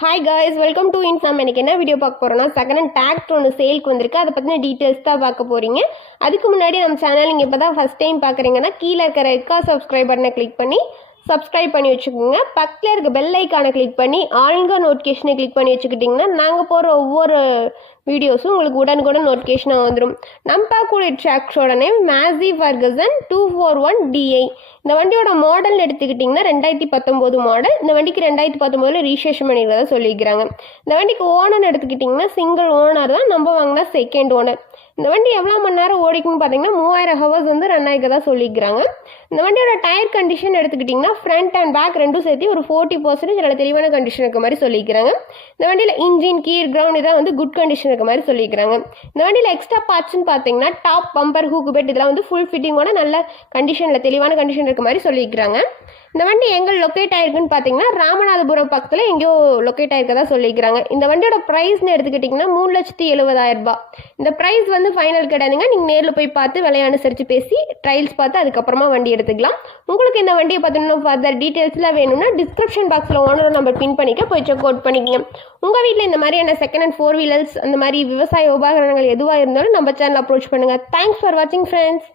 Hi guys, welcome to இன்ஸ். நம்ம எனக்கு என்ன வீடியோ பார்க்க போகிறோம்னா, செகண்ட் ஹேண்ட் டிராக்டர் ஒன்று சேலுக்கு வந்திருக்கு. அதை பற்றின டீட்டெயில்ஸ் தான் பார்க்க போகிறீங்க. அதுக்கு முன்னாடி நம்ம சேனல் நீங்கள் இப்போ தான் ஃபஸ்ட் டைம் பார்க்குறீங்கன்னா கீழே இருக்கிற சப்ஸ்கிரைப் பட்டனை கிளிக் பண்ணி சப்ஸ்கிரைப் பண்ணி வச்சுக்கோங்க. பக்கத்தில் இருக்க பெல் ஐக்கானை கிளிக் பண்ணி ஆல்ங்க நோட்டிஃபிகேஷனை கிளிக் பண்ணி வச்சுக்கிட்டிங்கன்னா நாங்கள் போகிற ஒவ்வொரு வீடியோஸும் உங்களுக்கு உடனுக்குடன் நோட்டிஃபிகேஷனாக வந்துடும். நம்ம பார்க்கக்கூடிய டிராக்டரோட நேம் மேசி ஃபர்கசன் 241 DI. இந்த வண்டியோட மாடல் எடுத்துக்கிட்டிங்கன்னா 2019 மாடல். இந்த வண்டிக்கு 2019 ரீசேஷன் பண்ணிக்கிறதா சொல்லியிருக்கிறாங்க. இந்த வண்டிக்கு ஓனர் எடுத்துக்கிட்டிங்கன்னா சிங்கிள் ஓனர் தான். நம்ம வாங்கினா செகண்ட் ஓனர். இந்த வண்டி எவ்வளோ மணி நேரம் ஓடிக்குன்னு பார்த்தீங்கன்னா 3000 ஹவர்ஸ் வந்து ரன் ஆகிக்கிறதா சொல்லியிருக்கிறாங்க. இந்த வண்டியோட டயர் கண்டிஷன் எடுத்துக்கிட்டிங்கன்னா ஃப்ரண்ட் அண்ட் பேக் ரெண்டும் சேர்த்து ஒரு 40% நல்ல தெளிவான கண்டிஷன் இருக்க மாதிரி சொல்லியிருக்கிறாங்க. இந்த வண்டியில் இன்ஜின் கீர் கிரவுண்ட் இதான் வந்து குட் கண்டிஷன் இருக்க மாதிரி சொல்லியிருக்கிறாங்க. இந்த வண்டியில் எக்ஸ்ட்ரா பார்ட்ஸ்ன்னு பார்த்தீங்கன்னா டாப் பம்பர் ஹூக் பெட் இதெல்லாம் வந்து ஃபுல் ஃபிட்டிங்கோட நல்ல கண்டிஷனில் தெளிவான கண்டிஷன் இருக்க மாதிரி சொல்லியிருக்கிறாங்க. இந்த வண்டி எங்கே லொக்கேட் ஆயிருக்குன்னு பார்த்தீங்கன்னா ராமநாதபுரம் பக்கத்தில் எங்கேயோ லொக்கேட் ஆயிருக்கதா சொல்லியிருக்கிறாங்க. இந்த வண்டியோட ப்ரைஸ்னு எடுத்துக்கிட்டிங்கன்னா 3,70,000 ரூபாய். இந்த ப்ரைஸ் வந்து ஃபைனல் கிடையாதுங்க. நீங்கள் நேரில் போய் பார்த்து விலையை அனுசரித்து பேசி ட்ரையல்ஸ் பார்த்து அதுக்கப்புறமா வண்டி எடுத்துக்கலாம். உங்களுக்கு இந்த வண்டியை பார்த்தீங்கன்னா ஃபர்தர் டீட்டெயில்ஸ்லாம் வேணும்னா டிஸ்கிரிப்ஷன் பாக்ஸில் ஓனர் நம்பர் பின் பண்ணிக்க போய் செக் அவுட் பண்ணிக்கங்க. உங்கள் வீட்டில் இந்த மாதிரியான செகண்ட் ஹேண்ட் 4 வீலர்ஸ் அந்த மாதிரி விவசாய உபகரணங்கள் எதுவாக இருந்தாலும் நம்ம சேனல் அப்ரோச் பண்ணுங்கள். தேங்க்ஸ் ஃபார் வாட்சிங் ஃப்ரெண்ட்ஸ்.